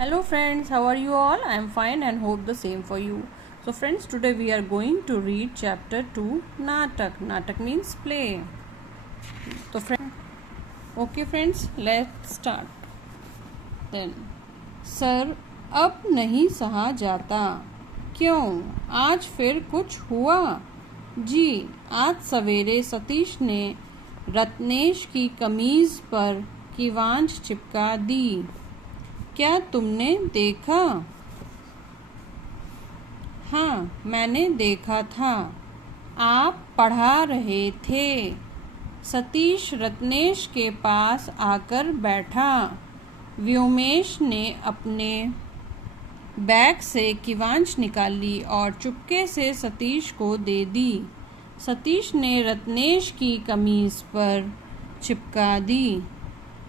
Hello friends, how are you all? I am fine and hope the same for you. So friends, today we are going to read chapter 2 Natak. Natak means play. So friends, let's start. Then sir अब नहीं सहा जाता. क्यों? आज फिर कुछ हुआ? जी, आज सवेरे सतीश ने रत्नेश की कमीज पर कीवांच चिपका दी. क्या तुमने देखा? हाँ, मैंने देखा था. आप पढ़ा रहे थे. सतीश रत्नेश के पास आकर बैठा. व्योमेश ने अपने बैग से कीवांच निकाली और चुपके से सतीश को दे दी. सतीश ने रत्नेश की कमीज पर चिपका दी.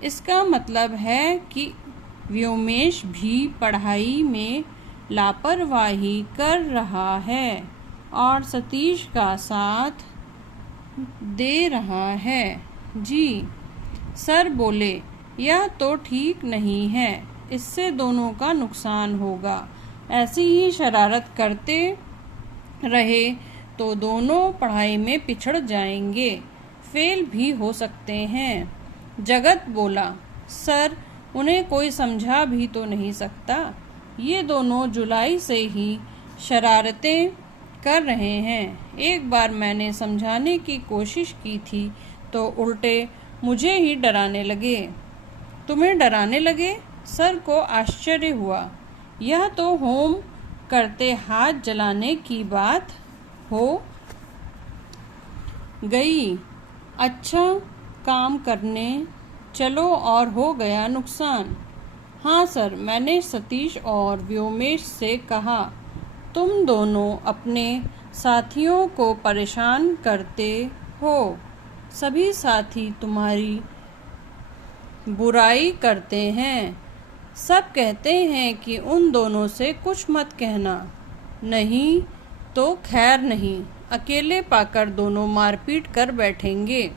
इसका मतलब है कि व्योमेश भी पढ़ाई में लापरवाही कर रहा है और सतीश का साथ दे रहा है. जी, सर बोले, यह तो ठीक नहीं है. इससे दोनों का नुकसान होगा. ऐसी ही शरारत करते रहे तो दोनों पढ़ाई में पिछड़ जाएंगे, फेल भी हो सकते हैं. जगत बोला, सर उन्हें कोई समझा भी तो नहीं सकता. ये दोनों जुलाई से ही शरारतें कर रहे हैं. एक बार मैंने समझाने की कोशिश की थी तो उल्टे मुझे ही डराने लगे. तुम्हें डराने लगे? सर को आश्चर्य हुआ. यह तो होम करते हाथ जलाने की बात हो गई. अच्छा काम करने चलो और हो गया नुकसान. हाँ सर, मैंने सतीश और व्योमेश से कहा, तुम दोनों अपने साथियों को परेशान करते हो. सभी साथी तुम्हारी बुराई करते हैं. सब कहते हैं कि उन दोनों से कुछ मत कहना. नहीं तो खैर नहीं, अकेले पाकर दोनों मारपीट कर बैठेंगे.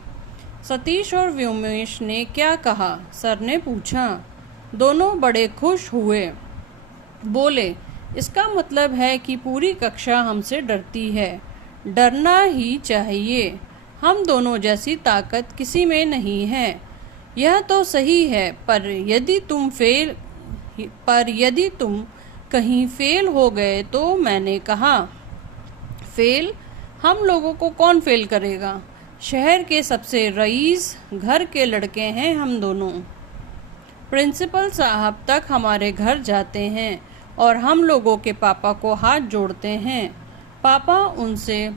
सतीश और व्योमेश ने क्या कहा? सर ने पूछा. दोनों बड़े खुश हुए. बोले, इसका मतलब है कि पूरी कक्षा हमसे डरती है. डरना ही चाहिए. हम दोनों जैसी ताकत किसी में नहीं है. यह तो सही है, पर यदि तुम कहीं फेल हो गए तो. मैंने कहा, फेल? हम लोगों को कौन फेल करेगा? शहर के सबसे रईस घर के लड़के हैं हम दोनों. प्रिंसिपल साहब तक हमारे घर जाते हैं और हम लोगों के पापा को हाथ जोड़ते हैं. पापा उनसे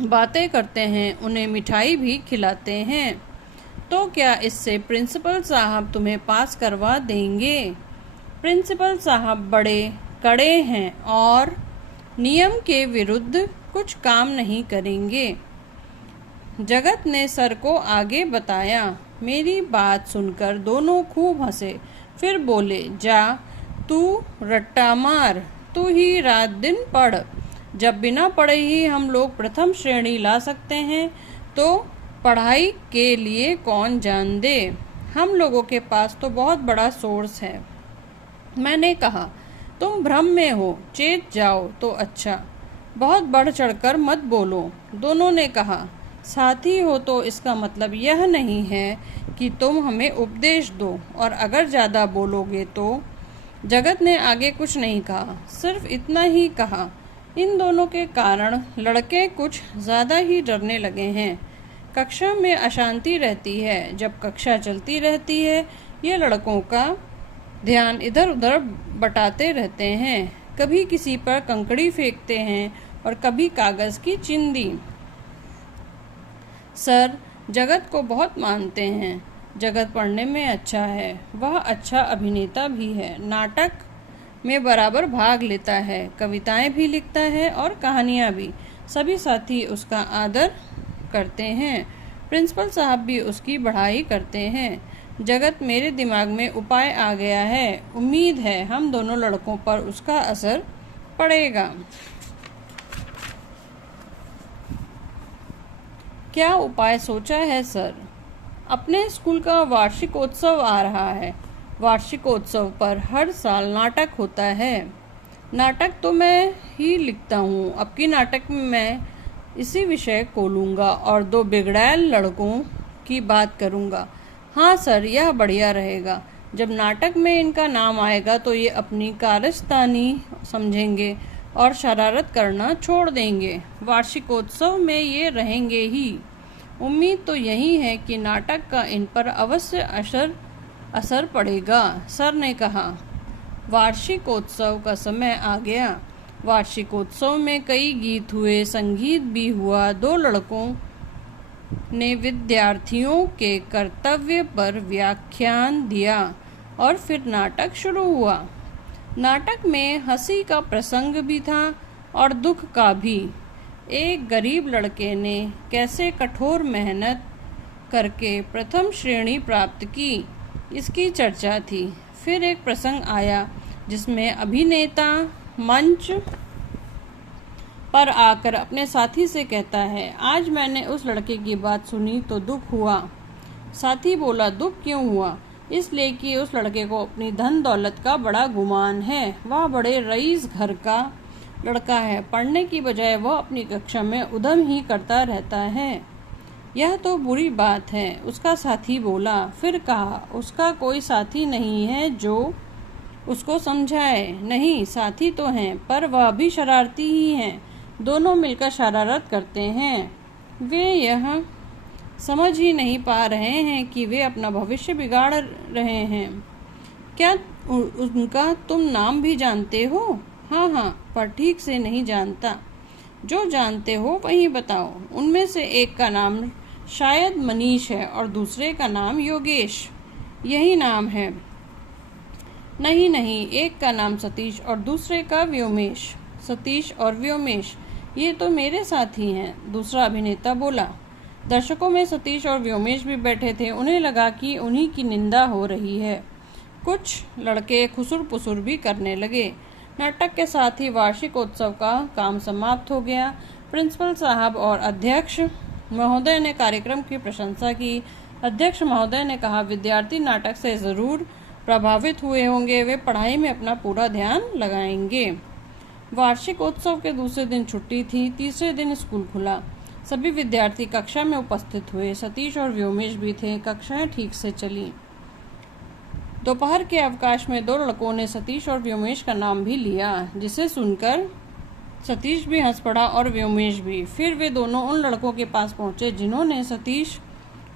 बातें करते हैं, उन्हें मिठाई भी खिलाते हैं. तो क्या इससे प्रिंसिपल साहब तुम्हें पास करवा देंगे? प्रिंसिपल साहब बड़े कड़े हैं और नियम के विरुद्ध कुछ काम नहीं करेंगे. जगत ने सर को आगे बताया. मेरी बात सुनकर दोनों खूब हंसे. फिर बोले, जा तू रट्टा मार. तू ही रात दिन पढ़. जब बिना पढ़े ही हम लोग प्रथम श्रेणी ला सकते हैं तो पढ़ाई के लिए कौन जान दे. हम लोगों के पास तो बहुत बड़ा सोर्स है. मैंने कहा, तुम भ्रम में हो, चेत जाओ तो अच्छा. बहुत बढ़ चढ़कर मत बोलो. दोनों ने कहा, साथी हो तो इसका मतलब यह नहीं है कि तुम हमें उपदेश दो, और अगर ज़्यादा बोलोगे तो. जगत ने आगे कुछ नहीं कहा, सिर्फ इतना ही कहा, इन दोनों के कारण लड़के कुछ ज़्यादा ही डरने लगे हैं. कक्षा में अशांति रहती है. जब कक्षा चलती रहती है ये लड़कों का ध्यान इधर उधर बटाते रहते हैं. कभी किसी पर कंकड़ी फेंकते हैं और कभी कागज़ की चिंदी. सर जगत को बहुत मानते हैं. जगत पढ़ने में अच्छा है. वह अच्छा अभिनेता भी है. नाटक में बराबर भाग लेता है. कविताएं भी लिखता है और कहानियां भी. सभी साथी उसका आदर करते हैं. प्रिंसिपल साहब भी उसकी बढ़ाई करते हैं. जगत, मेरे दिमाग में उपाय आ गया है. उम्मीद है हम दोनों लड़कों पर उसका असर पड़ेगा. क्या उपाय सोचा है सर? अपने स्कूल का वार्षिकोत्सव आ रहा है. वार्षिकोत्सव पर हर साल नाटक होता है। नाटक तो मैं ही लिखता हूँ। अब की नाटक में मैं इसी विषय को लूँगा और 2 बिगड़ैल लड़कों की बात करूँगा। हाँ सर, यह बढ़िया रहेगा। जब नाटक में इनका नाम आएगा तो ये अपनी कारस्तानी समझेंगे और शरारत करना छोड़ देंगे। वार्षिकोत्सव में ये रहेंगे ही। उम्मीद तो यही है कि नाटक का इन पर अवश्य असर पड़ेगा, सर ने कहा। वार्षिकोत्सव का समय आ गया। वार्षिकोत्सव में कई गीत हुए, संगीत भी हुआ। 2 लड़कों ने विद्यार्थियों के कर्तव्य पर व्याख्यान दिया और फिर नाटक शुरू हुआ। नाटक में हंसी का प्रसंग भी था और दुख का भी। एक गरीब लड़के ने कैसे कठोर मेहनत करके प्रथम श्रेणी प्राप्त की, इसकी चर्चा थी। फिर एक प्रसंग आया जिसमें अभिनेता मंच पर आकर अपने साथी से कहता है, आज मैंने उस लड़के की बात सुनी तो दुख हुआ। साथी बोला, दुख क्यों हुआ? इसलिए कि उस लड़के को अपनी धन दौलत का बड़ा गुमान है। वह बड़े रईस घर का लड़का है। पढ़ने की बजाय वह अपनी कक्षा में उधम ही करता रहता है। यह तो बुरी बात है, उसका साथी बोला। फिर कहा, उसका कोई साथी नहीं है जो उसको समझाए? नहीं, साथी तो हैं, पर वह भी शरारती ही हैं। दोनों मिलकर शरारत करते हैं। वे यह समझ ही नहीं पा रहे हैं कि वे अपना भविष्य बिगाड़ रहे हैं। क्या उनका तुम नाम भी जानते हो? हाँ, पर ठीक से नहीं जानता। जो जानते हो वही बताओ। उनमें से एक का नाम शायद मनीष है और दूसरे का नाम योगेश। यही नाम है। नहीं, एक का नाम सतीश और दूसरे का व्योमेश। सतीश और व्योमेश, ये तो मेरे साथी हैं, दूसरा अभिनेता बोला। दर्शकों में सतीश और व्योमेश भी बैठे थे। उन्हें लगा कि उन्हीं की निंदा हो रही है। कुछ लड़के खुसुर पुसुर भी करने लगे। नाटक के साथ ही वार्षिकोत्सव का काम समाप्त हो गया। प्रिंसिपल साहब और अध्यक्ष महोदय ने कार्यक्रम की प्रशंसा की। अध्यक्ष महोदय ने कहा, विद्यार्थी नाटक से जरूर प्रभावित हुए होंगे। वे पढ़ाई में अपना पूरा ध्यान लगाएंगे। वार्षिकोत्सव के दूसरे दिन छुट्टी थी। तीसरे दिन स्कूल खुला। सभी विद्यार्थी कक्षा में उपस्थित हुए। सतीश और व्योमेश भी थे। कक्षाएं ठीक से चली। दोपहर के अवकाश में 2 लड़कों ने सतीश और व्योमेश का नाम भी लिया, जिसे सुनकर सतीश भी हंस पड़ा और व्योमेश भी। फिर वे दोनों उन लड़कों के पास पहुंचे जिन्होंने सतीश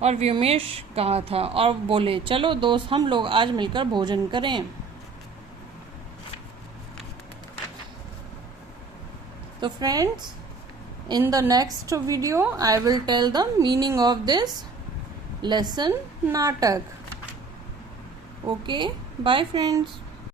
और व्योमेश कहा था और बोले, चलो दोस्त, हम लोग आज मिलकर भोजन करें। तो friends, in the next video I will tell the meaning of this lesson natak. Okay, bye friends.